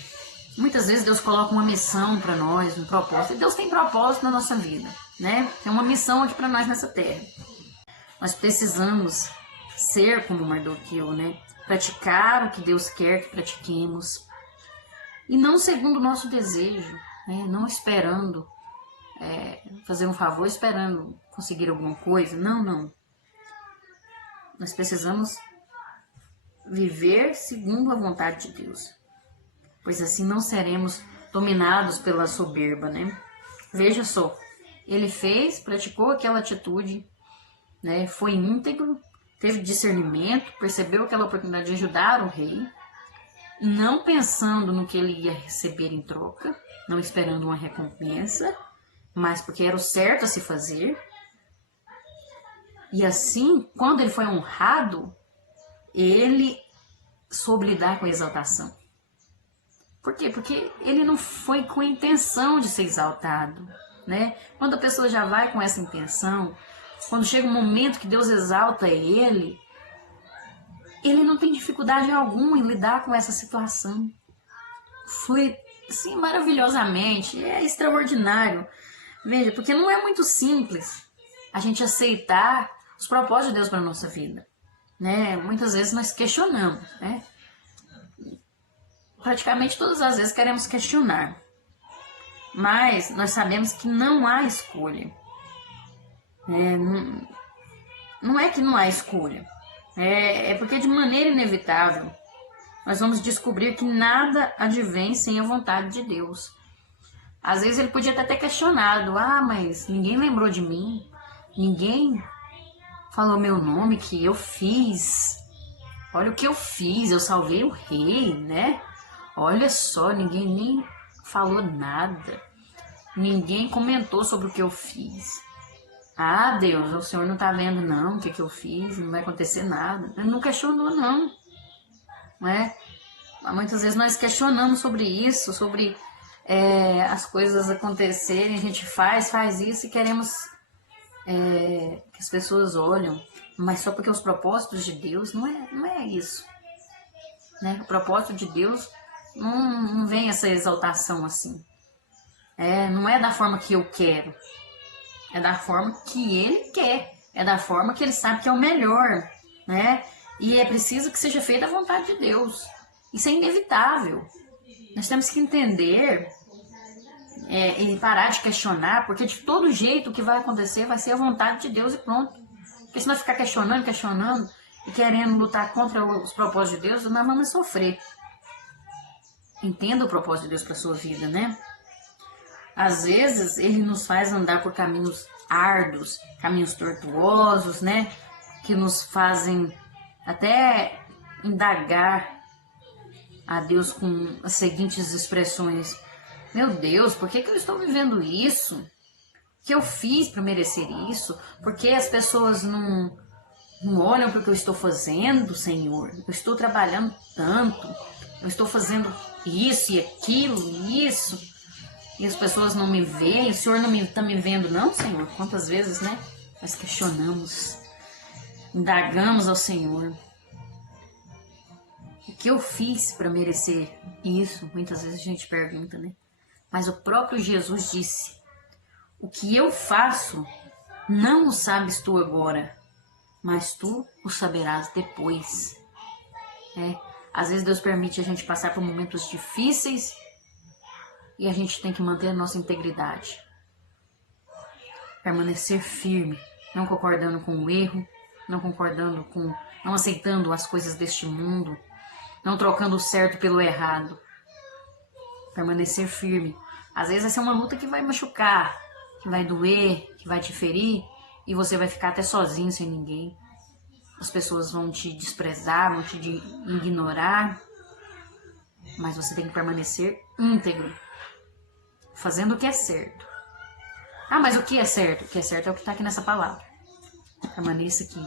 muitas vezes Deus coloca uma missão para nós, um propósito. E Deus tem propósito na nossa vida, né? Tem uma missão aqui para nós nessa terra. Nós precisamos ser como Mardoqueu, né? Praticar o que Deus quer que pratiquemos. E não segundo o nosso desejo, né? Não esperando fazer um favor, esperando conseguir alguma coisa. Não. Nós precisamos viver segundo a vontade de Deus, pois assim não seremos dominados pela soberba, né? Veja só, ele praticou aquela atitude, né? Foi íntegro, teve discernimento, percebeu aquela oportunidade de ajudar o rei, não pensando no que ele ia receber em troca, não esperando uma recompensa, mas porque era o certo a se fazer. E assim, quando ele foi honrado, ele soube lidar com a exaltação. Por quê? Porque ele não foi com a intenção de ser exaltado, né? Quando a pessoa já vai com essa intenção, quando chega um momento que Deus exalta ele não tem dificuldade alguma em lidar com essa situação. Foi, assim, maravilhosamente, é extraordinário. Veja, porque não é muito simples a gente aceitar os propósitos de Deus para a nossa vida, né? Muitas vezes nós questionamos, né? Praticamente todas as vezes queremos questionar, mas nós sabemos que não há escolha. Não é que não há escolha, é porque de maneira inevitável nós vamos descobrir que nada advém sem a vontade de Deus. Às vezes ele podia até ter questionado, mas ninguém lembrou de mim, ninguém falou meu nome, que eu fiz, olha o que eu fiz, eu salvei o rei, né? Olha só, ninguém nem falou nada, ninguém comentou sobre o que eu fiz. Deus, o Senhor não está vendo não o que eu fiz, não vai acontecer nada. Ele não questionou não é? Muitas vezes nós questionamos sobre isso, sobre as coisas acontecerem, a gente faz isso e queremos que as pessoas olham, mas só porque os propósitos de Deus não é isso, né? O propósito de Deus não vem essa exaltação assim, não é da forma que eu quero, é da forma que Ele quer, é da forma que Ele sabe que é o melhor, né? E é preciso que seja feita a vontade de Deus. Isso é inevitável. Nós temos que entender e parar de questionar, porque de todo jeito o que vai acontecer vai ser a vontade de Deus e pronto. Porque se nós ficar questionando, e querendo lutar contra os propósitos de Deus, nós vamos sofrer. Entenda o propósito de Deus para sua vida, né? Às vezes, ele nos faz andar por caminhos árduos, caminhos tortuosos, né? Que nos fazem até indagar a Deus com as seguintes expressões: meu Deus, por que eu estou vivendo isso? O que eu fiz para merecer isso? Por que as pessoas não olham para o que eu estou fazendo, Senhor? Eu estou trabalhando tanto, eu estou fazendo isso e aquilo, isso, e as pessoas não me veem, o Senhor não está me vendo, não, Senhor? Quantas vezes, né? Nós questionamos, indagamos ao Senhor. O que eu fiz para merecer isso? Muitas vezes a gente pergunta, né? Mas o próprio Jesus disse: o que eu faço, não o sabes tu agora, mas tu o saberás depois. Às vezes Deus permite a gente passar por momentos difíceis e a gente tem que manter a nossa integridade. Permanecer firme, não concordando com o erro, não aceitando as coisas deste mundo, não trocando o certo pelo errado. Permanecer firme. Às vezes essa é uma luta que vai machucar, que vai doer, que vai te ferir, e você vai ficar até sozinho, sem ninguém. As pessoas vão te desprezar, vão te ignorar, mas você tem que permanecer íntegro, fazendo o que é certo. Ah, mas o que é certo? O que é certo é o que está aqui nessa palavra. Permaneça aqui,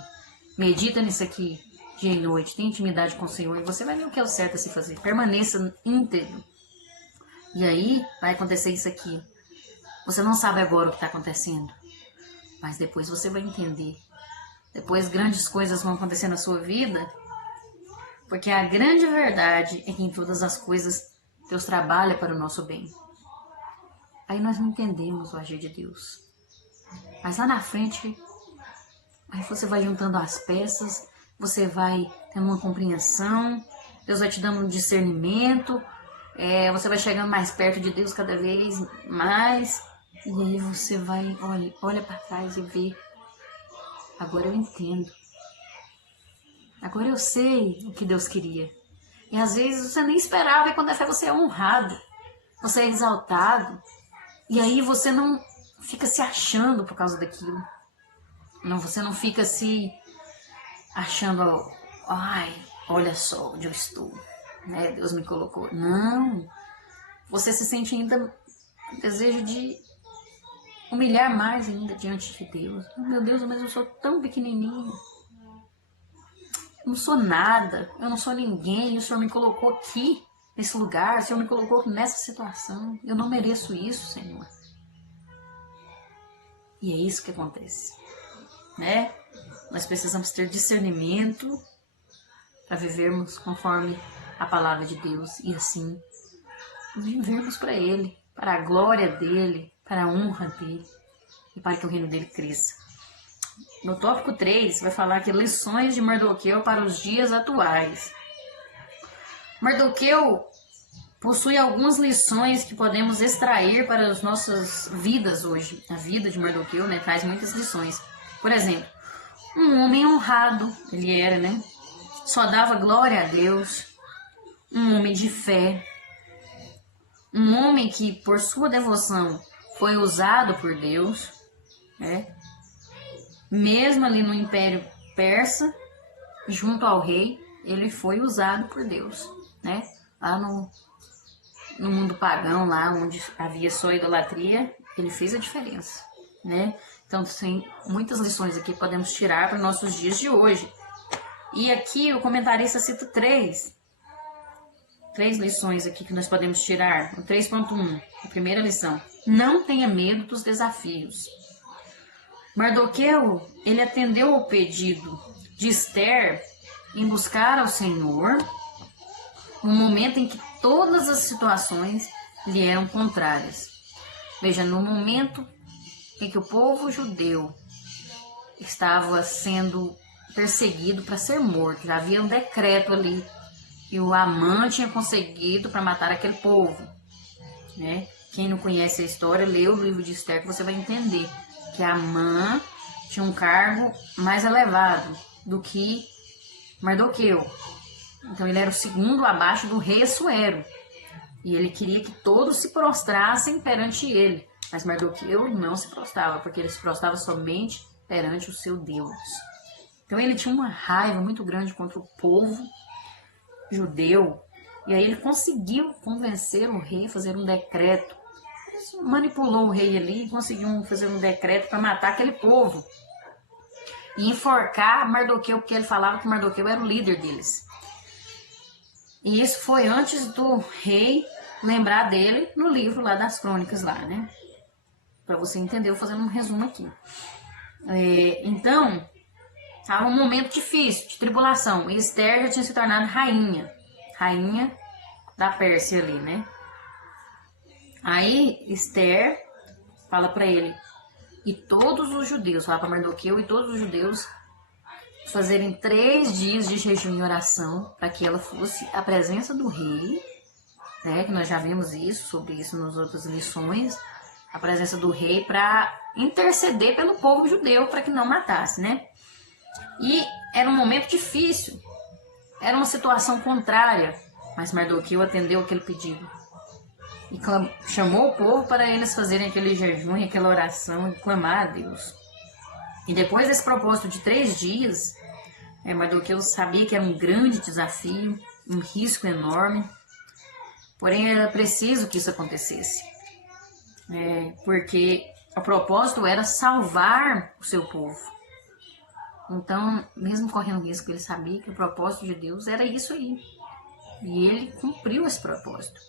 medita nisso aqui, dia e noite, tenha intimidade com o Senhor, e você vai ver o que é o certo a se fazer. Permaneça íntegro. E aí vai acontecer isso aqui. Você não sabe agora o que está acontecendo, mas depois você vai entender. Depois grandes coisas vão acontecer na sua vida, porque a grande verdade é que em todas as coisas Deus trabalha para o nosso bem. Aí nós não entendemos o agir de Deus. Mas lá na frente, aí você vai juntando as peças, você vai tendo uma compreensão, Deus vai te dando um discernimento, você vai chegando mais perto de Deus cada vez mais, e aí você vai, olha para trás e vê: agora eu entendo. Agora eu sei o que Deus queria. E às vezes você nem esperava, e quando é fé você é honrado, você é exaltado, e aí você não fica se achando por causa daquilo. Não, você não fica se achando: ai, olha só onde eu estou, né? Deus me colocou. Não, você se sente ainda com desejo de humilhar mais ainda diante de Deus. Oh, meu Deus, mas eu sou tão pequenininho, eu não sou nada, eu não sou ninguém, e o Senhor me colocou aqui, nesse lugar, o Senhor me colocou nessa situação, eu não mereço isso, Senhor. E é isso que acontece, né? Nós precisamos ter discernimento para vivermos conforme a palavra de Deus e assim vivermos para Ele, para a glória dEle, para a honra dEle e para que o reino dEle cresça. No tópico 3 vai falar que lições de Mardoqueu para os dias atuais. Mardoqueu possui algumas lições que podemos extrair para as nossas vidas hoje. A vida de Mardoqueu, né, traz muitas lições. Por exemplo, um homem honrado, ele era, né? Só dava glória a Deus. Um homem de fé. Um homem que, por sua devoção, foi usado por Deus, né? Mesmo ali no Império Persa, junto ao rei, ele foi usado por Deus, né? Lá no mundo pagão, lá onde havia só idolatria, ele fez a diferença, né? Então, tem muitas lições aqui que podemos tirar para os nossos dias de hoje. E aqui o comentarista cita três lições aqui que nós podemos tirar. O 3.1, a primeira lição: não tenha medo dos desafios. Mardoqueu, ele atendeu ao pedido de Esther em buscar ao Senhor no momento em que todas as situações lhe eram contrárias. Veja, no momento em que o povo judeu estava sendo perseguido para ser morto, já havia um decreto ali que o Amã tinha conseguido para matar aquele povo, né? Quem não conhece a história, lê o livro de Esther que você vai entender que Amã tinha um cargo mais elevado do que Mardoqueu. Então ele era o segundo abaixo do rei Assuero. E ele queria que todos se prostrassem perante ele. Mas Mardoqueu não se prostrava, porque ele se prostrava somente perante o seu Deus. Então ele tinha uma raiva muito grande contra o povo judeu. E aí ele conseguiu convencer o rei a fazer um decreto. Ele manipulou o rei ali e conseguiu fazer um decreto para matar aquele povo. E enforcar Mardoqueu, porque ele falava que Mardoqueu era o líder deles. E isso foi antes do rei lembrar dele no livro lá das crônicas lá, né? Para você entender, eu vou fazendo um resumo aqui. Então, estava um momento difícil, de tribulação. E Esther já tinha se tornado rainha da Pérsia ali, né? Aí Esther fala para ele e todos os judeus, fala para Mardoqueu e todos os judeus fazerem 3 dias de jejum e oração para que ela fosse à presença do rei, né? Que nós já vimos sobre isso nas outras lições, a presença do rei para interceder pelo povo judeu para que não matasse, né? E era um momento difícil, era uma situação contrária, mas Mardoqueu atendeu aquele pedido e chamou o povo para eles fazerem aquele jejum e aquela oração e clamar a Deus. E depois desse propósito de 3 dias, Mardoqueu sabia que era um grande desafio, um risco enorme, porém era preciso que isso acontecesse, porque o propósito era salvar o seu povo. Então, mesmo correndo risco, ele sabia que o propósito de Deus era isso aí. E ele cumpriu esse propósito.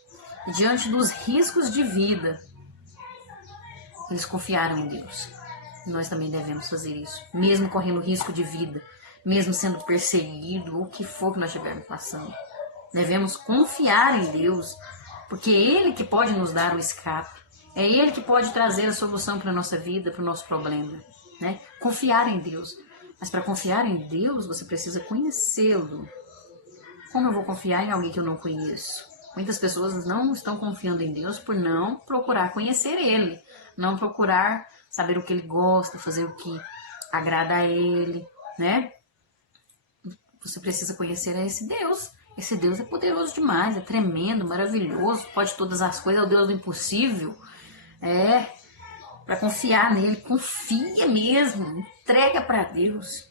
E diante dos riscos de vida, eles confiaram em Deus. E nós também devemos fazer isso. Mesmo correndo risco de vida, mesmo sendo perseguido, o que for que nós estivermos passando. Devemos confiar em Deus, porque é Ele que pode nos dar o escape. É Ele que pode trazer a solução para a nossa vida, para o nosso problema, né? Confiar em Deus. Mas para confiar em Deus, você precisa conhecê-lo. Como eu vou confiar em alguém que eu não conheço? Muitas pessoas não estão confiando em Deus por não procurar conhecer Ele, não procurar saber o que Ele gosta, fazer o que agrada a Ele, né? Você precisa conhecer esse Deus. Esse Deus é poderoso demais, é tremendo, maravilhoso, pode todas as coisas, é o Deus do impossível. Para confiar nele, confia mesmo, entrega para Deus,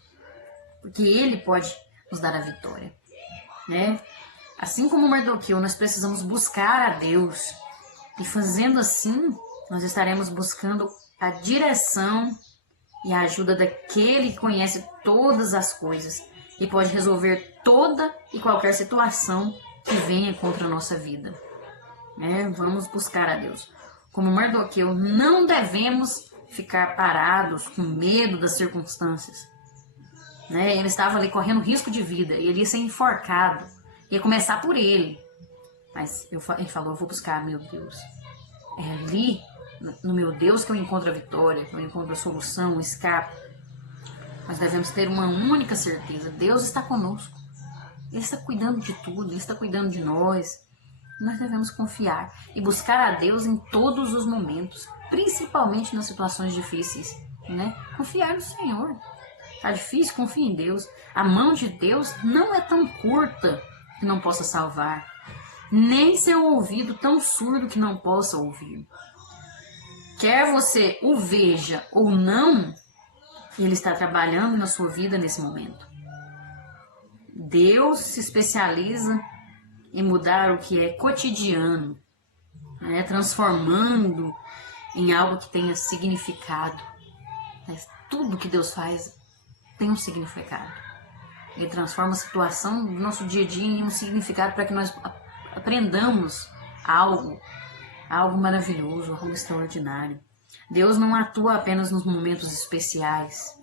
porque Ele pode nos dar a vitória, né? Assim como Mardoqueu, nós precisamos buscar a Deus, e fazendo assim, nós estaremos buscando a direção e a ajuda daquele que conhece todas as coisas e pode resolver toda e qualquer situação que venha contra a nossa vida, né? Vamos buscar a Deus. Como Mardoqueu, não devemos ficar parados com medo das circunstâncias, né? Ele estava ali correndo risco de vida, e ele ia ser enforcado, ia começar por ele, mas ele falou, eu vou buscar meu Deus, é ali no meu Deus que eu encontro a vitória, eu encontro a solução, o escape. Nós devemos ter uma única certeza, Deus está conosco, Ele está cuidando de tudo, Ele está cuidando de nós. Nós devemos confiar e buscar a Deus em todos os momentos, principalmente nas situações difíceis, né? Confiar no Senhor. Tá difícil? Confie em Deus. A mão de Deus não é tão curta que não possa salvar, nem seu ouvido tão surdo que não possa ouvir. Quer você o veja ou não, Ele está trabalhando na sua vida nesse momento. Deus se especializa em mudar o que é cotidiano, né? Transformando em algo que tenha significado. Tudo que Deus faz tem um significado. Ele transforma a situação do nosso dia a dia em um significado para que nós aprendamos algo maravilhoso, algo extraordinário. Deus não atua apenas nos momentos especiais,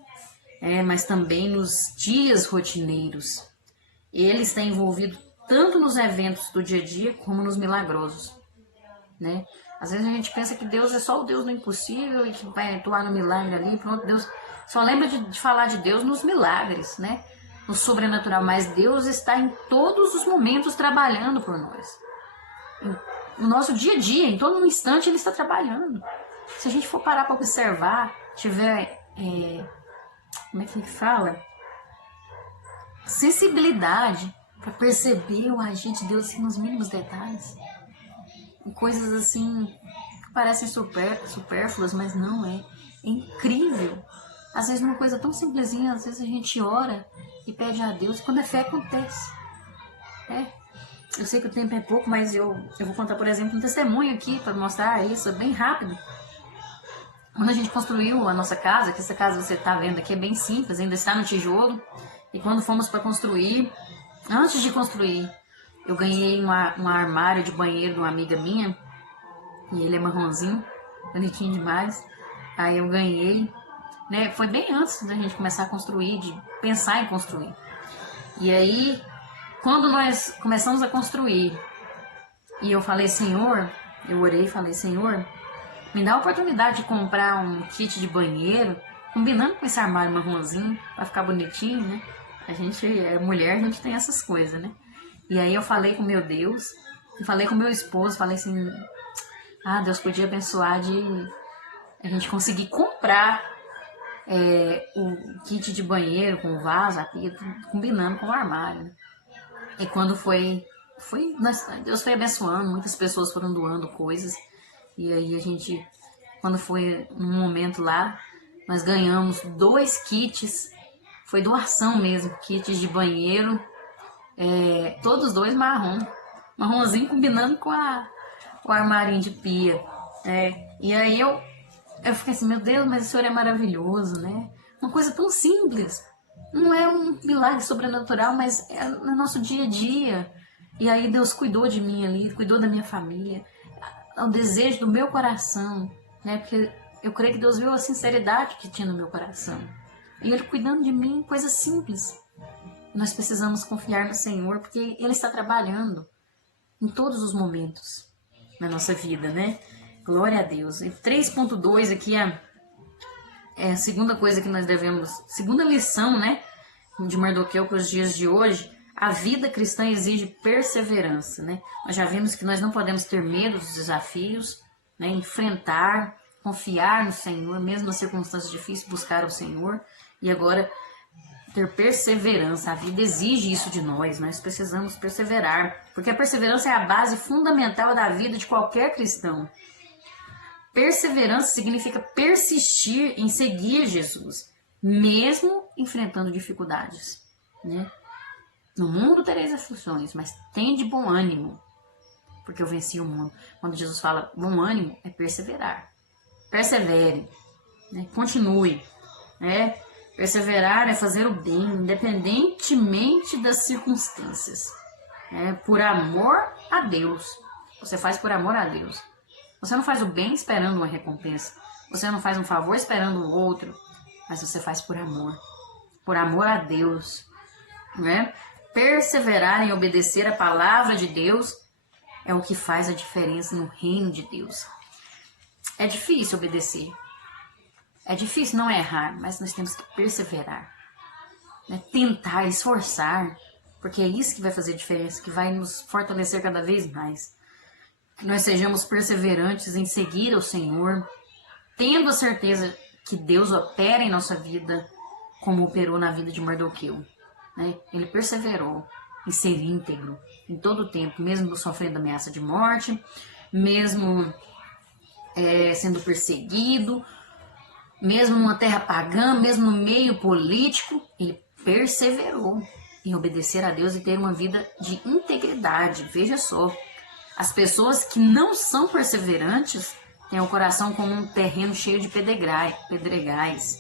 mas também nos dias rotineiros. Ele está envolvido tanto nos eventos do dia a dia como nos milagrosos, né? Às vezes a gente pensa que Deus é só o Deus do impossível e que vai atuar no milagre ali, pronto, Deus só lembra de falar de Deus nos milagres, né? No sobrenatural, mas Deus está em todos os momentos trabalhando por nós. No nosso dia a dia, em todo instante Ele está trabalhando. Se a gente for parar para observar, tiver, como é que fala? sensibilidade para perceber o agir de Deus assim, nos mínimos detalhes. Em coisas assim que parecem supérfluas, mas não é. É incrível. Às vezes uma coisa tão simplesinha, às vezes a gente ora e pede a Deus, e quando é fé acontece. Eu sei que o tempo é pouco, mas eu vou contar, por exemplo, um testemunho aqui para mostrar isso, é bem rápido. Quando a gente construiu a nossa casa, que essa casa você está vendo aqui é bem simples, ainda está no tijolo, e quando fomos para construir, antes de construir, eu ganhei um armário de banheiro de uma amiga minha, e ele é marronzinho, bonitinho demais. Aí eu ganhei, né? Foi bem antes da gente começar a construir, de pensar em construir. E aí, quando nós começamos a construir, e eu falei, Senhor, eu orei e falei, Senhor, me dá a oportunidade de comprar um kit de banheiro, combinando com esse armário marronzinho, pra ficar bonitinho, né? A gente é mulher, a gente tem essas coisas, né? E aí eu falei com meu Deus, e falei com meu esposo, falei assim, Deus podia abençoar de a gente conseguir comprar o kit de banheiro com vaso, a pia, combinando com o armário, né? E quando Deus foi abençoando, muitas pessoas foram doando coisas, e aí a gente, quando foi num momento lá, nós ganhamos 2 kits, foi doação mesmo, kits de banheiro, todos 2 marronzinho combinando com o armarinho de pia. E aí eu fiquei assim, meu Deus, mas o Senhor é maravilhoso, né? Uma coisa tão simples, não é um milagre sobrenatural, mas é no nosso dia a dia. E aí Deus cuidou de mim ali, cuidou da minha família, o desejo do meu coração, né? Porque eu creio que Deus viu a sinceridade que tinha no meu coração. E Ele cuidando de mim, coisa simples. Nós precisamos confiar no Senhor, porque Ele está trabalhando em todos os momentos na nossa vida, né? Glória a Deus. E 3.2 aqui é a segunda coisa que nós devemos, segunda lição, né, de Mardoqueu para os dias de hoje. A vida cristã exige perseverança, né? Nós já vimos que nós não podemos ter medo dos desafios, né? Enfrentar, confiar no Senhor, mesmo nas circunstâncias difíceis, buscar o Senhor. E agora, ter perseverança. A vida exige isso de nós precisamos perseverar, porque a perseverança é a base fundamental da vida de qualquer cristão. Perseverança significa persistir em seguir Jesus, mesmo enfrentando dificuldades, né? No mundo tereis aflições, mas tende bom ânimo, porque eu venci o mundo. Quando Jesus fala bom ânimo, é perseverar. Persevere, né? Continue, né? Perseverar é fazer o bem, independentemente das circunstâncias. Por amor a Deus. Você faz por amor a Deus. Você não faz o bem esperando uma recompensa. Você não faz um favor esperando o outro. Mas você faz por amor. Por amor a Deus, né? Perseverar em obedecer a palavra de Deus é o que faz a diferença no reino de Deus. É difícil obedecer. É difícil não errar, mas nós temos que perseverar, né? Tentar, esforçar, porque é isso que vai fazer diferença, que vai nos fortalecer cada vez mais. Que nós sejamos perseverantes em seguir ao Senhor, tendo a certeza que Deus opera em nossa vida, como operou na vida de Mardoqueu, né? Ele perseverou em ser íntegro em todo o tempo, mesmo sofrendo ameaça de morte, mesmo sendo perseguido, mesmo numa terra pagã, mesmo no meio político, ele perseverou em obedecer a Deus e ter uma vida de integridade. Veja só, as pessoas que não são perseverantes têm o coração como um terreno cheio de pedregais,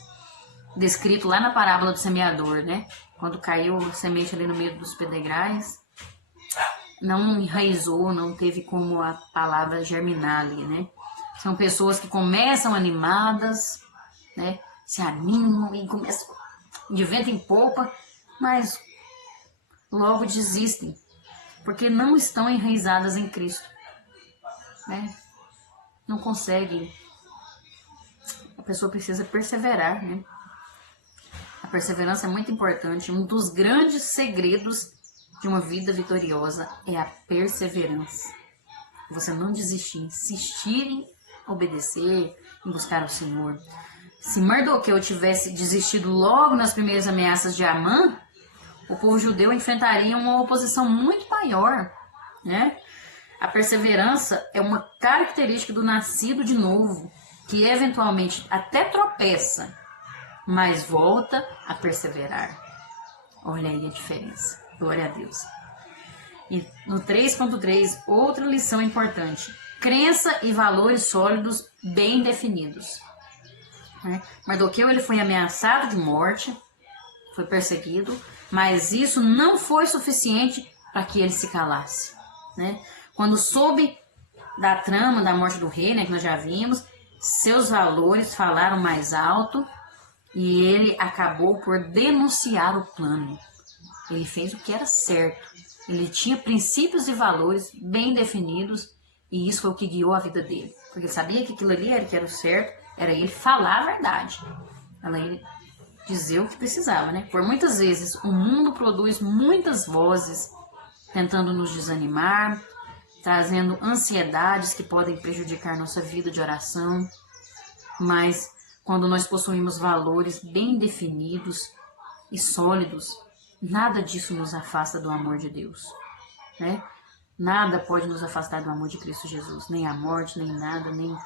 descrito lá na parábola do semeador, né? Quando caiu a semente ali no meio dos pedregais, não enraizou, não teve como a palavra germinar ali, né? São pessoas que começam animadas, né? Se animam e começam de vento em popa, mas logo desistem, porque não estão enraizadas em Cristo, né? Não conseguem. A pessoa precisa perseverar, né? A perseverança é muito importante. Um dos grandes segredos de uma vida vitoriosa é a perseverança. Você não desistir, insistir em obedecer, em buscar o Senhor. Se Mardoqueu tivesse desistido logo nas primeiras ameaças de Amã, o povo judeu enfrentaria uma oposição muito maior, né? A perseverança é uma característica do nascido de novo, que eventualmente até tropeça, mas volta a perseverar. Olha aí a diferença. Glória a Deus. E no 3.3, outra lição importante. Crença e valores sólidos bem definidos. Mardoqueu ele foi ameaçado de morte, foi perseguido, mas isso não foi suficiente para que ele se calasse, né? Quando soube da trama da morte do rei, né, que nós já vimos, seus valores falaram mais alto e ele acabou por denunciar o plano. Ele fez o que era certo. Ele tinha princípios e valores bem definidos e isso foi o que guiou a vida dele. Porque ele sabia que aquilo ali era o que era o certo, era ele falar a verdade. Era ele dizer o que precisava, né? Por muitas vezes o mundo produz muitas vozes tentando nos desanimar, trazendo ansiedades que podem prejudicar nossa vida de oração. Mas quando nós possuímos valores bem definidos e sólidos, nada disso nos afasta do amor de Deus, né? Nada pode nos afastar do amor de Cristo Jesus, nem a morte, nem nada, nem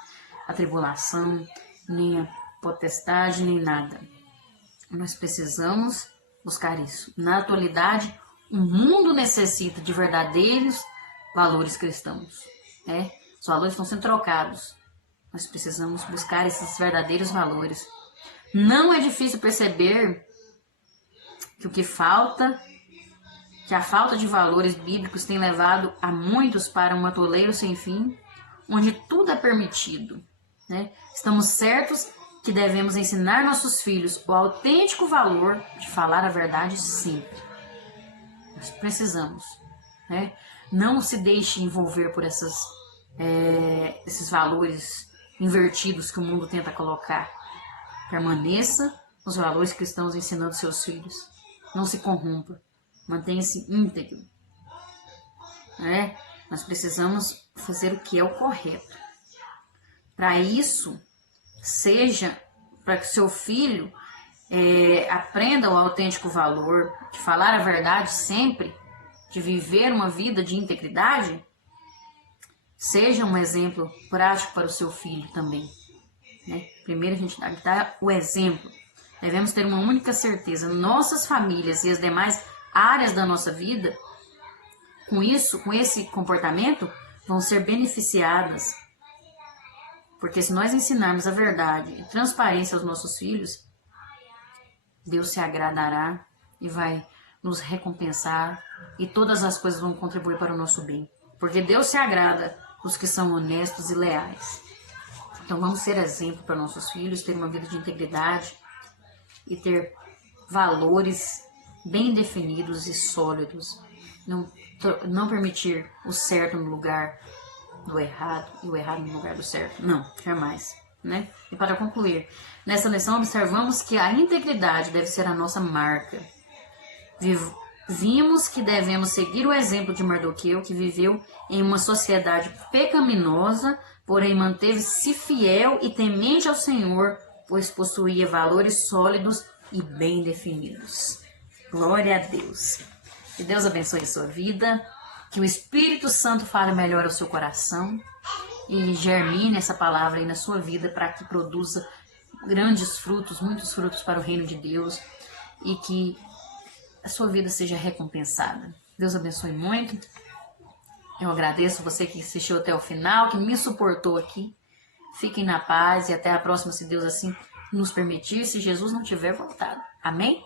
a tribulação, nem a potestade, nem nada. Nós precisamos buscar isso. Na atualidade, o mundo necessita de verdadeiros valores cristãos, né? Os valores estão sendo trocados. Nós precisamos buscar esses verdadeiros valores. Não é difícil perceber que a falta de valores bíblicos tem levado a muitos para um atoleiro sem fim, onde tudo é permitido, né? Estamos certos que devemos ensinar nossos filhos o autêntico valor de falar a verdade sempre. Nós precisamos, né? Não se deixe envolver por esses valores invertidos que o mundo tenta colocar. Permaneça nos valores cristãos ensinando seus filhos. Não se corrompa. Mantenha-se íntegro. Nós precisamos fazer o que é o correto. Para isso, para que seu filho aprenda o autêntico valor de falar a verdade sempre, de viver uma vida de integridade, seja um exemplo prático para o seu filho também, né? Primeiro a gente dá o exemplo. Devemos ter uma única certeza: nossas famílias e as demais áreas da nossa vida, com esse comportamento, vão ser beneficiadas. Porque se nós ensinarmos a verdade e transparência aos nossos filhos, Deus se agradará e vai nos recompensar e todas as coisas vão contribuir para o nosso bem. Porque Deus se agrada dos que são honestos e leais. Então vamos ser exemplo para nossos filhos, ter uma vida de integridade e ter valores bem definidos e sólidos. Não permitir o certo no lugar do errado e o errado no lugar do certo. Não, jamais, né? E para concluir, nessa lição observamos que a integridade deve ser a nossa marca. Vimos que devemos seguir o exemplo de Mardoqueu, que viveu em uma sociedade pecaminosa, porém manteve-se fiel e temente ao Senhor, pois possuía valores sólidos e bem definidos. Glória a Deus. Que Deus abençoe a sua vida, que o Espírito Santo fale melhor ao seu coração e germine essa palavra aí na sua vida para que produza grandes frutos, muitos frutos para o reino de Deus e que a sua vida seja recompensada. Deus abençoe muito. Eu agradeço você que assistiu até o final, que me suportou aqui. Fiquem na paz e até a próxima, se Deus assim nos permitir, se Jesus não tiver voltado. Amém?